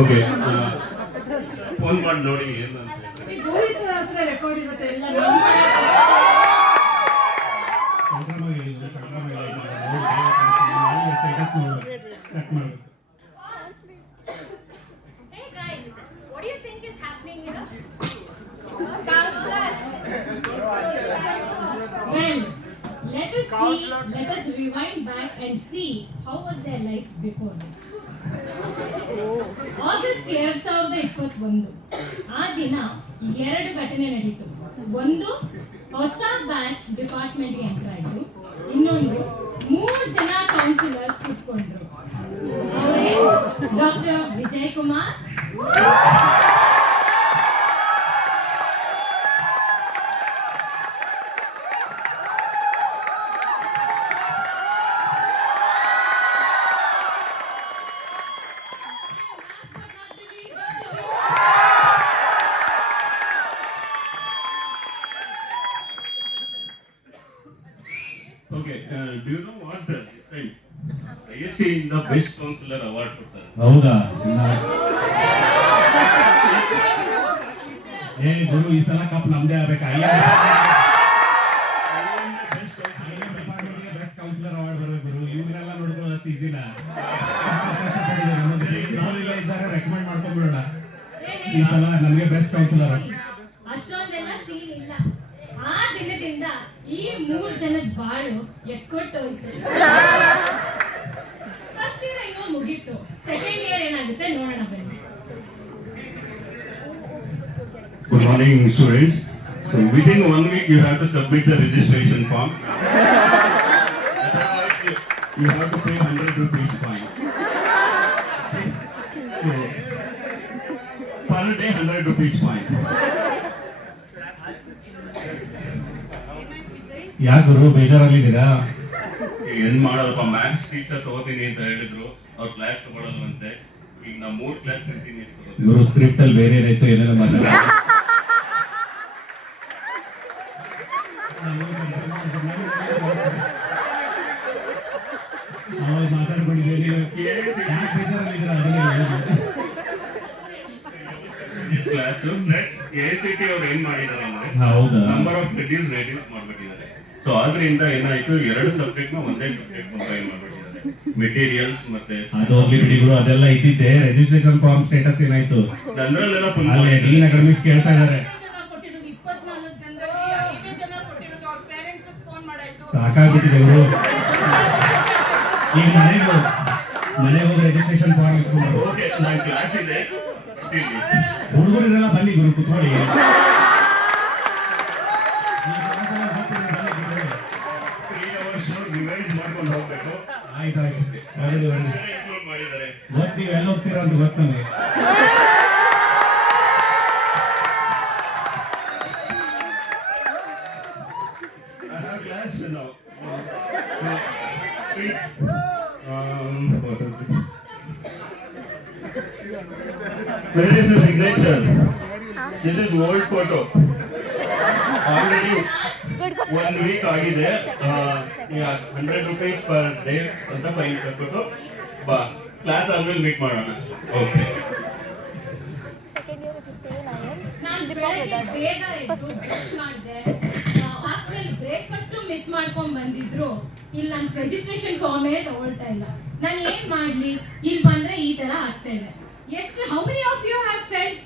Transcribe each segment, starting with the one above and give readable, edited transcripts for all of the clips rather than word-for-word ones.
Okay, phone ಮಾಡಿ ನೋಡಿ ಏನು ರೆಕಾರ್ಡ್ ಇರುತ್ತೆ ಎಲ್ಲ. Hey guys, what do you think is happening here? Well, let us rewind back and see how was their life before this. August 2021 ಆ ದಿನ 2 ಘಟನೆ ನಡೀತು. ಒಂದು, ಹೊಸ ಬ್ಯಾಚ್ ಡಿಪಾರ್ಟ್ಮೆಂಟ್ಗೆ ಎಂಟರ್ ಆಯಿತು. ಇನ್ನೊಂದು, 3 ಜನ ಕೌನ್ಸಿಲರ್ಸ್ ಕೂತ್ಕೊಂಡ್ರು. ಅವರೇ doctor Vijay Kumar, Okay, do you know what the IST in the best counselor award ಕೊಡ್ತಾರೆ? ಹೌದಾ? ಏ ಗುರು, ಈ ಸಲ ಕಪ್ ನಮ್ದೇ ಆಗ್ಬೇಕಾ? ಬೆಸ್ಟ್ ಕೌನ್ಸಿಲರ್ ಅವಾರ್ಡ್ ಬರಬೇಕು ಗುರು. ಇವ್ರನ್ನೆಲ್ಲ ನೋಡ್ಕೊಳ್ಳೋದು ಅಷ್ಟು ಈಸಿನಾ? ಇದ್ದಾಗ ರೆಕಮೆಂಡ್ ಮಾಡ್ಕೊಂಡ್ಬಿಡೋಣ ಈ ಸಲ ನಮಗೆ ಬೆಸ್ಟ್ ಕೌನ್ಸಿಲರ್. ಅಷ್ಟೊಂದೆಲ್ಲ ಸೀನ್ ಇಲ್ಲ. ಆ ದಿನದಿಂದ ಈ 3 ಜನದ ಬಾಳು ಎಕ್ಕೊಟ್ಟೋಯ್ತು. ಫಸ್ಟ್ ಇಯರ್ ಏನೋ ಮುಗೀತು, ಸೆಕೆಂಡ್ ಇಯರ್ ಏನಾಗುತ್ತೆ ನೋಡೋಣ ಬನ್ನಿ. Good morning, students. So within 1 week you have to submit the registration form. You have to pay 100 rupees fine. So per day 100 rupees fine. ಯಾಕೆ ಗುರು ಬೇಜಾರಾಗಿದ್ದೀರಾ? ಏನ್ ಮಾಡೋದಪ್ಪ, ಮ್ಯಾಥ್ಸ್ ಟೀಚರ್ ತಗೋತೀನಿ ಅಂತ ಹೇಳಿದ್ರು, ಅವ್ರ ಕ್ಲಾಸ್ ತಗೊಳ್ಳಲ್ವಂತೆ. ಈಗ ನಾವು 3 ಕ್ಲಾಸ್ ಕಂಟಿನ್ಯೂಸ್ ತಗೋತೀವಿ. ಇವರು ಸ್ಕ್ರಿಪ್ಟ್ ಅಲ್ಲಿ ಬೇರೆ ಏನಾಯ್ತು ಏನೇನೋ ಮಾತಾಡ್ಕೊಂಡಿದ್ದೀರಿ. ಯಾಕೆ ಬೇಜಾರಾಗಿದ್ದೀರಾ? ಕ್ಲಾಸ್ ಪ್ಲಸ್ ACT ಅವ್ರು ಏನ್ ಮಾಡಿದಾರೆ ಅಂದ್ರೆ ಹೌದಾ, ನಂಬರ್ ಆಫ್ ರೆಡ್ಯೂಸ್ ಮಾಡ್ಬಿಟ್ಟಿದ್ದಾರೆ. ಸೊ ಆದ್ರಿಂದ ಏನಾಯ್ತು, 2 ಸಬ್ಜೆಕ್ಟ್ ನ ಒಂದೇ ಸಬ್ಜೆಕ್ಟ್ ಕಂಬೈನ್ ಮಾಡ್ಬಿಟ್ಟಿದ್ದಾರೆ. ಮೆಟೀರಿಯಲ್ಸ್ ಮತ್ತೆ ಅದು ಹೋಗ್ಲಿ ಬಿಡಿ ಗುರು, ಅದೆಲ್ಲ ಇದ್ದಿದ್ದೆ. ರಿಜಿಸ್ಟ್ರೇಷನ್ ಫಾರ್ಮ್ ಸ್ಟೇಟಸ್ ಏನಾಯ್ತು? ನಂದ್ರಲ್ಲೆಲ್ಲ ಫುಲ್ ಡೀನ್ ಅಕಾಡೆಮಿಕ್ಸ್ ಕೇಳ್ತಾ ಇದಾರೆ. 24 ಜನರಲ್ಲಿ 5 ಜನ ಕೊಟ್ಟಿರೋದು ಅವ್ರ ಪೇರೆಂಟ್ಸ್ ಫೋನ್ ಮಾಡಾಯ್ತು. ಸಾಕಾಗ್ಬಿಟ್ಟಿದೆ ಗುರು. ಈಗ ಮನೆಗೆ ಹೋಗಿ ರಿಜಿಸ್ಟ್ರೇಷನ್ ಫಾರ್ಮ್ ಇಸ್ಕೊಂಡು ಓಕೆ, ನನ್ನ ಕ್ಲಾಸ್ ಇದೆ, ಬರ್ತೀನಿ. ಹುಡುಗರೆಲ್ಲ ಬನ್ನಿ ಗುರು, ಕುತ್ಕೊಳ್ಳಿ. ರಿವೈಸ್ ಮಾಡ್ಕೊಂಡು ಹೋಗ್ಬೇಕು. ಆಯ್ತು ಮಾಡಿದ್ದಾರೆ. ಗೊತ್ತು, ನೀವು ಎಲ್ಲ ಹೋಗ್ತೀರಾ ಅಂತ ಗೊತ್ತು ನಮಗೆ. I have class now. What is it? Where is the signature? This is old photo. Already 1 week ಆಗಿದೆ. 100 rupees per day ಅಂತ ಫೈನ್ ಕಟ್ಬಿಟ್ಟು ಬಾ, ಕ್ಲಾಸ್ ಆದ್ಮೇಲೆ ಮೀಟ್ ಮಾಡೋಣ. ಓಕೆ. ನಾನು ಬೆಳಗ್ಗೆ ಬೇಗ ಎದ್ದು ಬ್ರಷ್ ಮಾಡಿದೆ. ಹಾಸ್ಟೆಲ್ ಬ್ರೇಕ್ಫಾಸ್ಟ್ ಮಿಸ್ ಮಾಡ್ಕೊಂಡ್ ಬಂದಿದ್ರು. ಇಲ್ಲಿ ನಾನು ರಿಜಿಸ್ಟ್ರೇಷನ್ ಫಾರ್ಮೇ ತಗೊಳ್ತಾ ಇಲ್ಲ. ನಾನು ಏನ್ ಮಾಡ್ಲಿ? ಇಲ್ಲಿ ಬಂದ್ರೆ ಈ ತರ ಆಗ್ತಾ ಇದೆ. How many of you have felt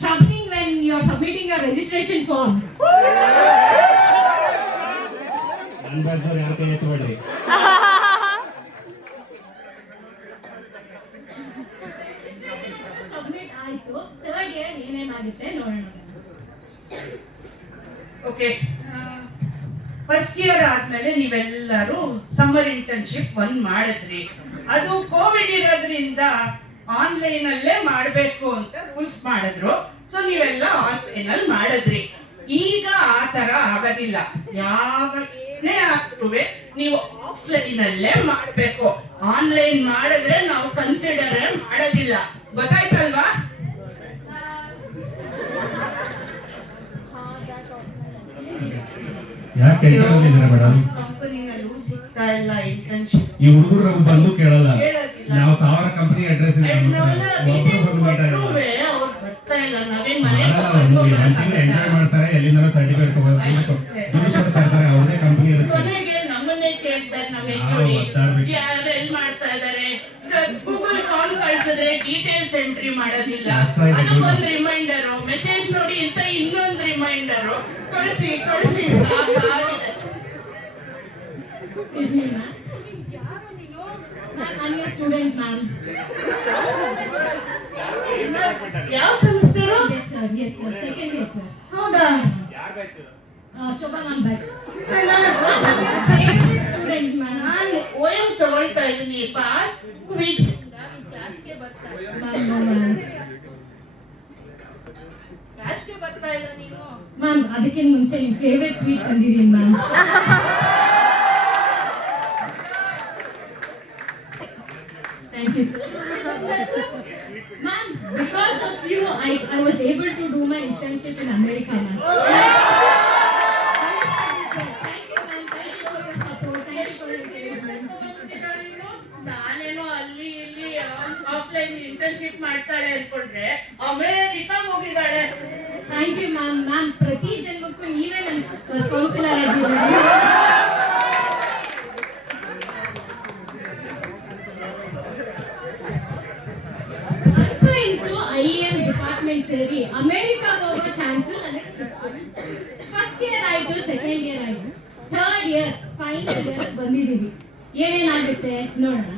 troubling when you are submitting your registration form? ಅಂದಾಜು ಯಾರ ಕೈ ಎತ್ತಬೇಡಿ. ಸಬ್ಮಿಟ್ ಆಯ್ತು. ಥರ್ಡ್ ಇಯರ್ ಏನೇನಾಗುತ್ತೆ ನೋಡೋಣ. ಓಕೆ, ಫಸ್ಟ್ ಇಯರ್ ಆದ್ಮೇಲೆ ನೀವೆಲ್ಲರೂ ಸಮ್ಮರ್ ಇಂಟರ್ನ್ಶಿಪ್ 1 ಮಾಡಿದ್ರಿ. ಅದು ಕೋವಿಡ್ ಇರೋದ್ರಿಂದ ಆನ್ಲೈನ್ ಅಲ್ಲೇ ಮಾಡಬೇಕು ಅಂತ ರೂಲ್ಸ್ ಮಾಡಿದ್ರು. ಸೊ ನೀವೆಲ್ಲ ಆನ್ಲೈನ್ ಅಲ್ಲಿ ಮಾಡಿದ್ರಿ. ಈಗ ಆ ತರ ಆಗೋದಿಲ್ಲ. ಯಾವನೇ ಆದ್ರೂ ನೀವು ಆಫ್ಲೈನ್ ಅಲ್ಲೇ ಮಾಡಬೇಕು. ಆನ್ಲೈನ್ ಮಾಡಿದ್ರೆ ನಾವು ಕನ್ಸಿಡರ್ ಮಾಡೋದಿಲ್ಲ. ಗೊತ್ತಾಯ್ತಲ್ವಾ? ಯಾಕೆ ಟೆನ್ಷನ್ ಆಗಿದ್ದೀರಾ ಮೇಡಮ್? ಕಂಪನಿನಲ್ಲೂ ಸಿಗ್ತಾ ಇಲ್ಲ ಇಂಟರ್ನ್ಶಿಪ್. ಈ ಹುಡುಗರು ನಮ್ಗೆ ಬಂದು ಕೇಳಲ್ಲ. ಹೇಳೋದಿಲ್ಲ. ಇಲ್ಲ. ನಾವು 1000 ಕಂಪನಿ ಅಡ್ರೆಸ್ ಇದೆ ನಮ್ಮ ಹತ್ರ. ಒಬ್ರು ಡೀಟೇಲ್ಸ್ ಬಂದು meet ಆಗಿಲ್ಲ. ಕೊಟ್ರುವೆ ಅವ್ರು ಬರ್ತಾ ಇಲ್ಲ. ನಾವೇನ್ ಮನೆ ಮಾಡಲ್ಲ ಅವ್ರು, ಎಂಜಾಯ್ ಮಾಡ್ತಾರೆ, ಎಲ್ಲಿಂದ ಸರ್ಟಿಫಿಕೇಟ್ ತಗೋತಾರೆ, ದುಡ್ಡು ಕೊಡ್ತಾ ಇರ್ತಾರೆ, ಅವ್ರದೇ ಕಂಪನಿ ಇರುತ್ತೆ. ಕೊನೆಗೆ ನಮ್ಮನ್ನೇ ಕೇಳ್ತಾರೆ ನಮ್ಮ ನಾವು ಹೆಚ್ಚೋಡಿ ಒದ್ದಾಡ್ಬೇಕು. ಯಾರು ಎಲ್ಲಿ ಮಾಡ್ತಾ ಇದಾರೆ. ಗೂಗಲ್ ಫಾರ್ಮ್ ಕಳ್ಸಿದ್ರೆ ಡೀಟೇಲ್ಸ್ ಎಂಟ್ರಿ ಮಾಡೋದಿಲ್ಲ. ಅಷ್ಟಾಯ್ತು ಅದು ದುಡ್ಡು. ಒಂದು ರಿಮೈಂಡರ್, ಮೆಸೇಜ್ ನೋಡಿ ಅಂತ ಇನ್ನೊಂದು ರಿಮೈಂಡರ್ ಕಳಿಸಿ ಸಾಕಾಗಿದೆ. Excuse me, ma'am. I'm your student, ma'am. ಯಾವ ಸಂಸ್ಥೆರು? Yes, sir. Yes, sir. Second year, sir. ಹೌದಾ? Shobha ma'am batch. Favorite student, ma'am. ನಾನು ಓಎಂ ತಗೊಳ್ತಾ ಇದ್ದೀನಿ. ಪಾಸ್ ವೀಕ್ಸ್ ಕ್ಲಾಸ್ಗೆ ಬರ್ತಾ ಇಲ್ಲ. ಕ್ಲಾಸ್ಗೆ ಬರ್ತಾ ಇಲ್ಲ ನೀನು. ಮ್ಯಾಮ್ ಅದಕ್ಕಿಂತ ಮುಂಚೆ ನಿಮ್ಮ ಫೇವ್ರೆಟ್ ಸ್ವೀಟ್ ತಂದಿದ್ದೀನಿ ma'am. Thank you sir. Ma'am because of you I was able to do my internship in America ma'am. ನಾನೇನೋ ಅಲ್ಲಿ ಇಲ್ಲಿ ಆಫ್ಲೈನ್ ಇಂಟರ್ನ್ಶಿಪ್ ಮಾಡ್ತಾಳೆ ಅನ್ಕೊಂಡ್ರೆ ಅಮೇರಿಕಾ ಹೋಗಿದ್ದಾಳೆ. Thank you ma'am. ಮ್ಯಾಮ್ ಪ್ರತಿ ಜನ್ಮಕ್ಕೂ ನೀವೇ ನನ್ನ ಕೌನ್ಸಿಲರ್ ಆಗಿದ್ದೀರಿ. ಅಂತೂ ಇಂತೂ IAM ಡಿಪಾರ್ಟ್ಮೆಂಟ್ ಸೇರಿ ಅಮೆರಿಕಾಗ ಹೋಗೋ ಚಾನ್ಸು ನನಗೆ ಸಿಕ್ತು. ಫಸ್ಟ್ ಇಯರ್ ಆಯಿತು, ಸೆಕೆಂಡ್ ಇಯರ್ ಆಯಿತು, ಥರ್ಡ್ ಇಯರ್ ಫೈನಲ್ ಇಯರ್ ಬಂದಿದ್ದೀವಿ. ಏನೇನಾಗುತ್ತೆ ನೋಡೋಣ.